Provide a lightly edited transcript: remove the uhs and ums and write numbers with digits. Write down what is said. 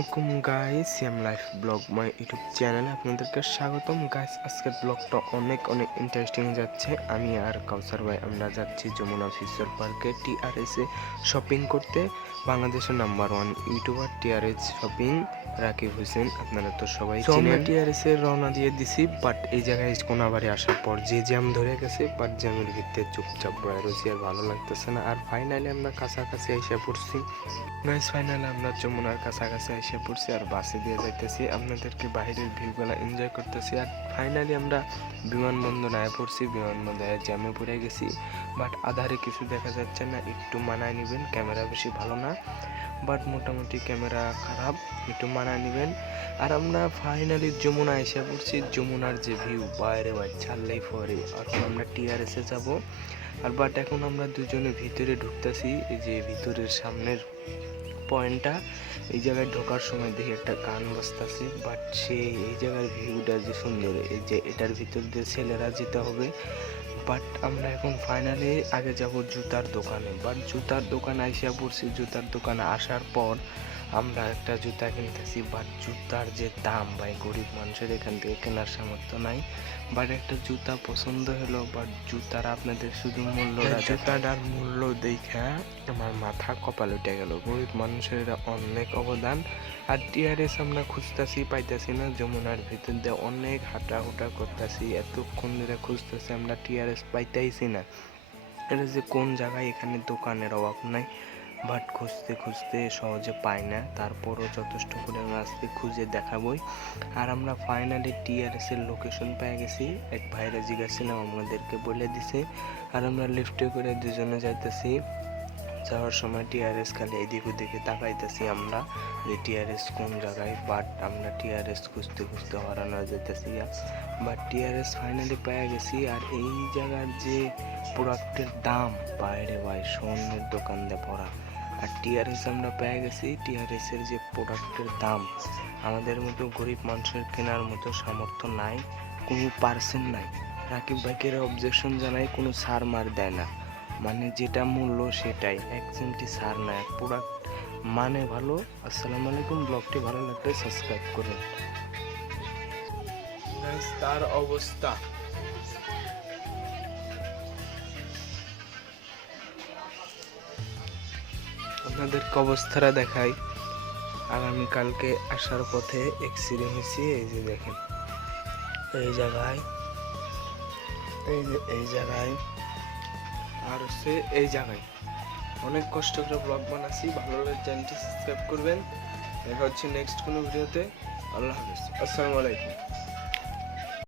আসসালামু আলাইকুম guys, CM life blog my YouTube চ্যানেলে আপনাদেরকে স্বাগতম গাইস। আজকের ব্লগটা অনেক ইন্টারেস্টিং যাচ্ছে। আমি আর কাউসার ভাই আমরা যাচ্ছি যমুনা ফিউচার পার্কে টিআরএস এ শপিং করতে। বাংলাদেশের number 1 YouTuber TRS shopping Rakib Hossain, আপনারা তো সবাই চিনেন। টিআরএস এর রওনা দিয়ে দিছি, বাট এই জায়গায় কোনাবাড়ি আসার পর যে জ্যাম ধরে গেছে, বাট জ্যামের ভিতরে চুপচাপ বয়ে রয়েছি, আর ভালো লাগতেছে না। আর ফাইনালি আমরা কাছাকাছি এসে পড়ছি গাইস। ফাইনালি আমরা যমুনার কাছাকাছি এসে পড়ছি আর বাসে দিয়ে যাইতেছি, আপনাদেরকে বাইরের ভিউগুলো এনজয় করতেছি। আর ফাইনালি আমরা বিমানবন্দর আয়া পড়ছি। বিমানবন্দরে জ্যামে পড়ে গেছি, বাট আধারে কিছু দেখা যাচ্ছে না, একটু মানায় নেবেন। ক্যামেরা বেশি ভালো না, বাট মোটামুটি ক্যামেরা খারাপ, একটু মানায় নেবেন। আর আমরা ফাইনালি যমুনা এসে পড়ছি। যমুনার যে ভিউ বাইরে ছাড়লেই পরে। এখন আমরা টিআরএস এ যাবো। আর বাট এখন আমরা দুজনে ভিতরে ঢুকতেছি। এই যে ভিতরের সামনের পয়েন্টটা, এই জায়গায় ঢোকার সময় দেখি একটা গান বাজতেছে, বাট সে এই জায়গার ভিউটা যে সুন্দর, এই যে এটার ভিতর দিয়ে ছেলেরা যেতে হবে। বাট আমরা এখন ফাইনালি আগে যাব জুতার দোকানে, বাট জুতার দোকানে আইসা পড়ছি। জুতার দোকানে আসার পর আমরা একটা জুতা কিনতেছি, বাট জুতার যে দাম ভাই, গরিব মানুষের এখান থেকে কেনার সামর্থ্য নাই। বাট একটা জুতা পছন্দ হলো, বাট জুতার আপনাদের শুধু মূল্যটা, জুতাটার মূল্য দেখা আমার মাথা কপাল উঠে গেল। গরিব মানুষের অনেক অবদান। আর টিআরএস আমরা খুঁজতেছি, পাইতেছি না। যমুনার ভিতর দিয়ে অনেক হাঁটাহুটা করতেছি, এতক্ষণ ধরে খুঁজতেছি, আমরা টিআরএস পাইতেইছি না। এটা যে কোন জায়গায়, এখানে দোকানের অভাব নাই, বাট খুঁজতে খুঁজতে সহজে পাই না। তারপরও যথেষ্ট পরিমাণ আজকে খুঁজে দেখাবই। আর আমরা ফাইনালি টিআরএস এর লোকেশন পেয়ে গেছি। এক ভাইরা জিজ্ঞাসছিলাম, আমাদেরকে বলে দিছে। আর আমরা লিফটে করে দুজনে যাইতেছি। যাওয়ার সময় টিআরএস খালি এদিক ওদিকে তাকাইতেছি আমরা, যে টিআরএস কোন জায়গায়। বাট আমরা টিআরএস খুঁজতে খুঁজতে হারানো যেতেছি, বাট টিআরএস ফাইনালি পেয়ে গেছি। আর এই জায়গার যে প্রোডাক্টের দাম বাইরে ভাই, স্বর্ণের দোকান দিয়ে ভরা। আর টিআরএস আমরা পেয়ে গেছি। টিআরএস এর যে প্রোডাক্টের দাম আমাদের মতো গরিব মানুষের কেনার মতো সামর্থ্য নাই, কোনো পার্সেন্ট নাই। রাকিব ভাইকে অবজেকশন জানাই, কোনো ছাড় মার দেয় না, মানে যেটা মূল্য সেটাই, 1 সেন্টি ছাড় না। প্রোডাক্ট মানে ভালো। আসসালামু আলাইকুম। ব্লগটি ভালো লাগলে সাবস্ক্রাইব করুন। তার অবস্থা আপনাদেরকে অবস্থাটা দেখাই। আগামীকালকে আসার পথে অ্যাক্সিডেন্ট হয়েছে। এই যে দেখেন, এই জায়গায়, এই যে এই জায়গায়, আর হচ্ছে এই জায়গায়। অনেক কষ্ট করে ব্লগ বানাচ্ছি, ভালো লাগলে চ্যানেলটি সাবস্ক্রাইব করবেন। দেখা হচ্ছে নেক্সট কোনো ভিডিওতে। আল্লাহ হাফেজ, আসসালামু আলাইকুম।